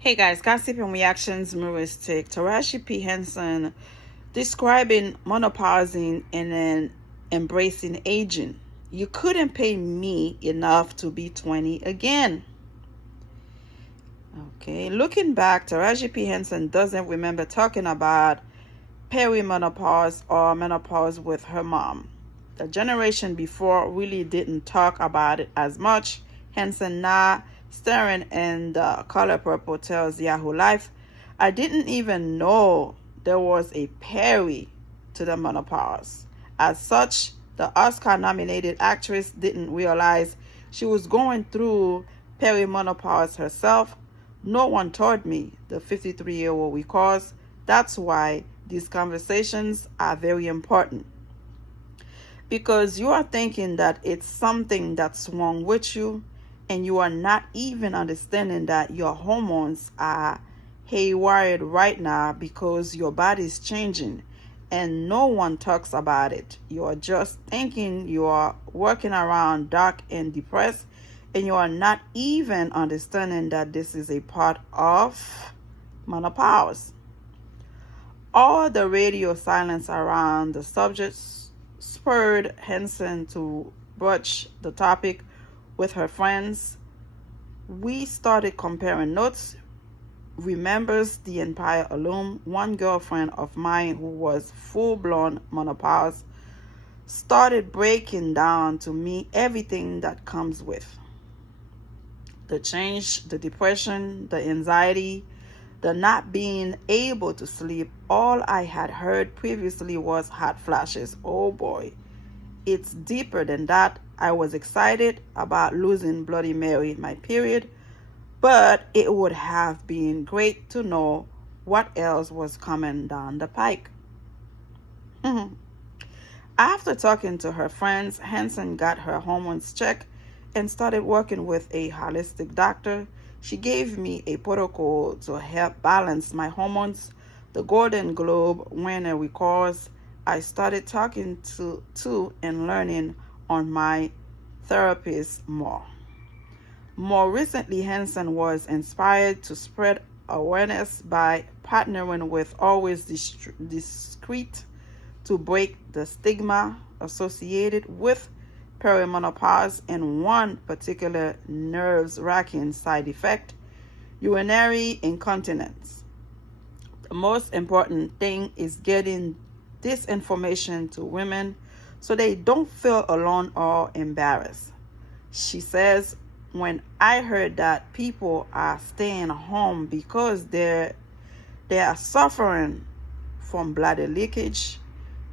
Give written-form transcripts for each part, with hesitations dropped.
Hey guys, gossip and reactions Mirrorstic. Taraji P.Henson describing menopausing and then embracing aging. You couldn't pay me enough to be 20 again. Okay, looking back, Taraji P.Henson doesn't remember talking about perimenopause or menopause with her mom. The generation before really didn't talk about it as much. Henson now staring in the color purple tells Yahoo Life, I didn't even know there was a peri to the menopause. As such, the Oscar nominated actress didn't realize she was going through perimenopause herself. No one told me, the 53-year-old recalls. That's why these conversations are very important. Because you are thinking that it's something that's wrong with you, and you are not even understanding that your hormones are haywired right now because your body is changing and no one talks about it. You are just thinking you are working around dark and depressed, and you are not even understanding that this is a part of menopause. All the radio silence around the subject spurred Henson to broach the topic with her friends. We started comparing notes. Remembers the Empire alum, one girlfriend of mine who was full-blown menopause started breaking down to me everything that comes with the change, the depression, the anxiety, the not being able to sleep. All I had heard previously was hot flashes. Oh boy, it's deeper than that. I was excited about losing Bloody Mary, my period, but it would have been great to know what else was coming down the pike. After talking to her friends, Henson got her hormones checked and started working with a holistic doctor. She gave me a protocol to help balance my hormones. The Golden Globe winner recalls, I started talking to and learning on my therapist more. More recently, Henson was inspired to spread awareness by partnering with Always Discreet to break the stigma associated with perimenopause and one particular nerves-wracking side effect, urinary incontinence. The most important thing is getting this information to women so they don't feel alone or embarrassed. She says, when I heard that people are staying home because they are suffering from bladder leakage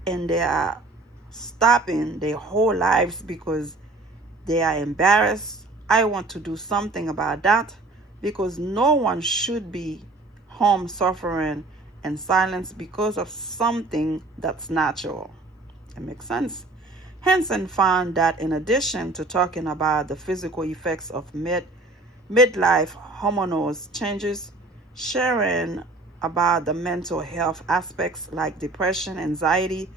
and they are stopping their whole lives because they are embarrassed, I want to do something about that, because no one should be home suffering in silence because of something that's natural. It makes sense. Henson found that in addition to talking about the physical effects of midlife hormonal changes, sharing about the mental health aspects like depression, anxiety,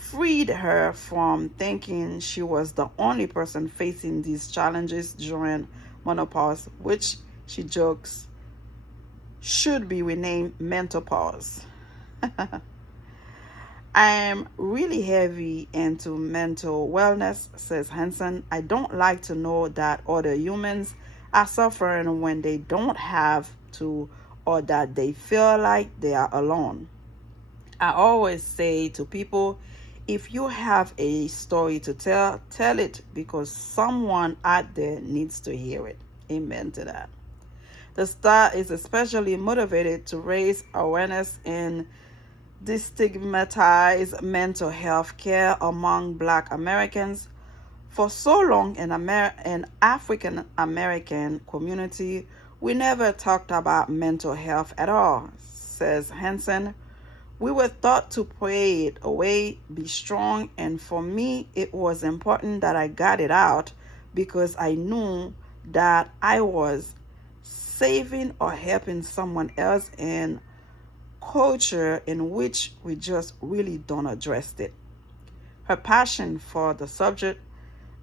freed her from thinking she was the only person facing these challenges during menopause, which she jokes should be renamed menopause. I am really heavy into mental wellness, says Henson. I don't like to know that other humans are suffering when they don't have to, or that they feel like they are alone. I always say to people, if you have a story to tell, tell it, because someone out there needs to hear it. Amen to that. The star is especially motivated to raise awareness and destigmatize mental health care among Black Americans. For so long in African American community, we never talked about mental health at all, says Henson. We were taught to pray it away, be strong, and for me, it was important that I got it out because I knew that I was saving or helping someone else in culture in which we just really don't address it. Her passion for the subject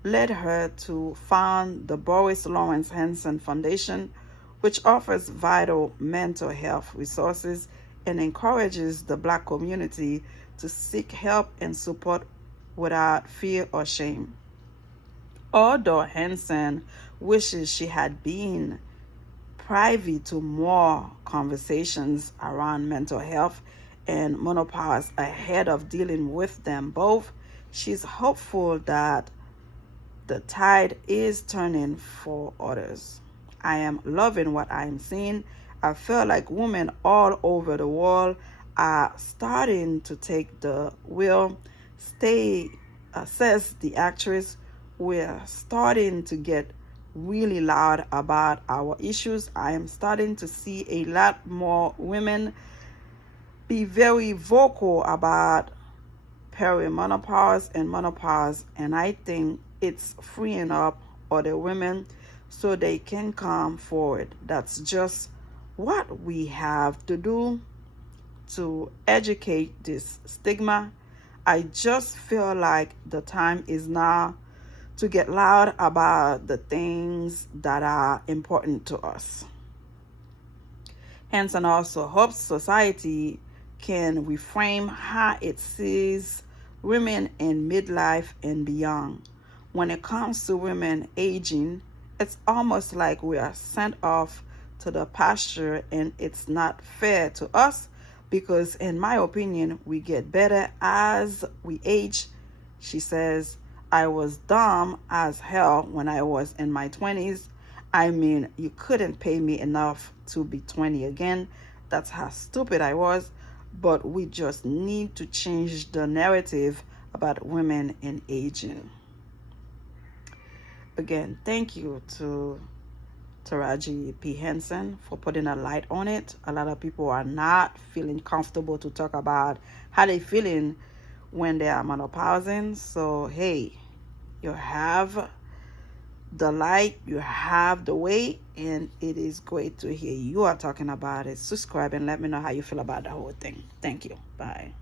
led her to found the Boris Lawrence Henson Foundation, which offers vital mental health resources and encourages the Black community to seek help and support without fear or shame. Although Henson wishes she had been privy to more conversations around mental health and menopause ahead of dealing with them both, she's hopeful that the tide is turning for others. I am loving what I'm seeing. I feel like women all over the world are starting to take the wheel. Says the actress. We're starting to get really loud about our issues. I am starting to see a lot more women be very vocal about perimenopause and menopause, and I think it's freeing up other women so they can come forward. That's just what we have to do to educate this stigma. I just feel like the time is now to get loud about the things that are important to us. Henson also hopes society can reframe how it sees women in midlife and beyond. When it comes to women aging, it's almost like we are sent off to the pasture, and it's not fair to us because, in my opinion, we get better as we age. She says, I was dumb as hell when I was in my 20s. I mean, you couldn't pay me enough to be 20 again. That's how stupid I was. But we just need to change the narrative about women in aging. Again, thank you to Taraji P.Henson for putting a light on it. A lot of people are not feeling comfortable to talk about how they're feeling when they are menopausing. So, hey, you have the light, you have the way, and it is great to hear you are talking about it. Subscribe and let me know how you feel about the whole thing. Thank you. Bye.